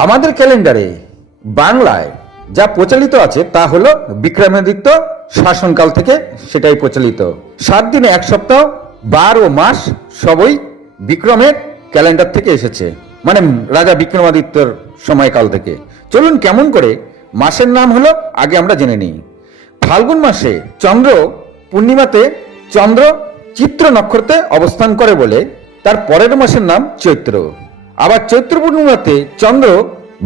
আমাদের ক্যালেন্ডারে বাংলায় যা প্রচলিত আছে তা হলো বিক্রমাদিত্য শাসনকাল থেকে সেটাই প্রচলিত। 7 দিনে 1 সপ্তাহ, বার ও মাস সবই বিক্রমের ক্যালেন্ডার থেকে এসেছে, মানে রাজা বিক্রমাদিত্যর সময়কাল থেকে। চলুন কেমন করে মাসের নাম হলো আগে আমরা জেনে নিই। ফাল্গুন মাসে চন্দ্র পূর্ণিমাতে চন্দ্র চিত্র নক্ষত্রে অবস্থান করে বলে তার পরের মাসের নাম চৈত্র। আবার চৈত্র পূর্ণিমাতে চন্দ্র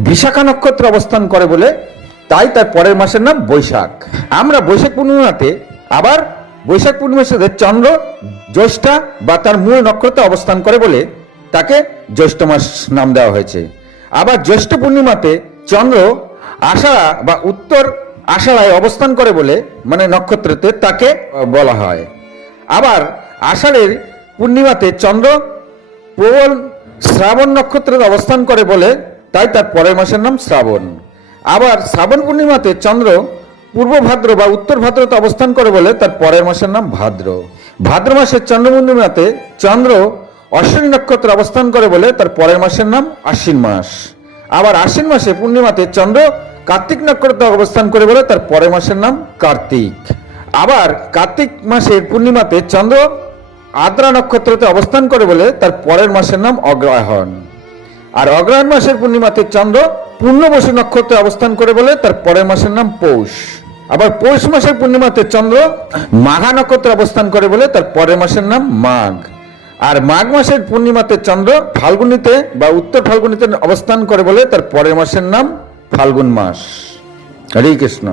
বিশাখা নক্ষত্রে অবস্থান করে বলে তাই তার পরের মাসের নাম বৈশাখ। আমরা বৈশাখ পূর্ণিমাতে আবার বৈশাখ পূর্ণিমার সাথে চন্দ্র জ্যৈষ্ঠা বা তার মূল নক্ষত্রে অবস্থান করে বলে তাকে জ্যৈষ্ঠ মাস নাম দেওয়া হয়েছে। আবার জ্যৈষ্ঠ পূর্ণিমাতে চন্দ্র আষাঢ়া বা উত্তর আষাঢ়ায় অবস্থান করে বলে মানে নক্ষত্রতে তাকে বলা হয়। আবার আষাঢ়ের পূর্ণিমাতে চন্দ্র প্রবল শ্রাবণ নক্ষত্রে অবস্থান করে বলে তাই তার পরের মাসের নাম শ্রাবণ। আবার শ্রাবণ পূর্ণিমাতে চন্দ্র পূর্ব ভাদ্র বা উত্তর ভাদ্রতে অবস্থান করে বলে তার পরের মাসের নাম ভাদ্র। ভাদ্র মাসের চন্দ্র পূর্ণিমাতে চন্দ্র অশ্বিনী নক্ষত্রে অবস্থান করে বলে তার পরের মাসের নাম আশ্বিন মাস। আবার আশ্বিন মাসে পূর্ণিমাতে চন্দ্র কার্তিক নক্ষত্রে অবস্থান করে বলে তার পরের মাসের নাম কার্তিক। আবার কার্তিক মাসের পূর্ণিমাতে চন্দ্র আদ্রা নক্ষত্রতে অবস্থান করে বলে তার পরের মাসের নাম অগ্রহায়ণ। আর অগ্রহায়ণ মাসের পূর্ণিমাতে চন্দ্র পূর্ণবসু নক্ষত্রে অবস্থান করে বলে তার পরের মাসের নাম পৌষ। আবার পৌষ মাসের পূর্ণিমাতে চন্দ্র মাঘা নক্ষত্রে অবস্থান করে বলে তার পরের মাসের নাম মাঘ। আর মাঘ মাসের পূর্ণিমাতে চন্দ্র ফাল্গুনিতে বা উত্তর ফাল্গুনিতে অবস্থান করে বলে তার পরের মাসের নাম ফাল্গুন মাস। হরে কৃষ্ণ।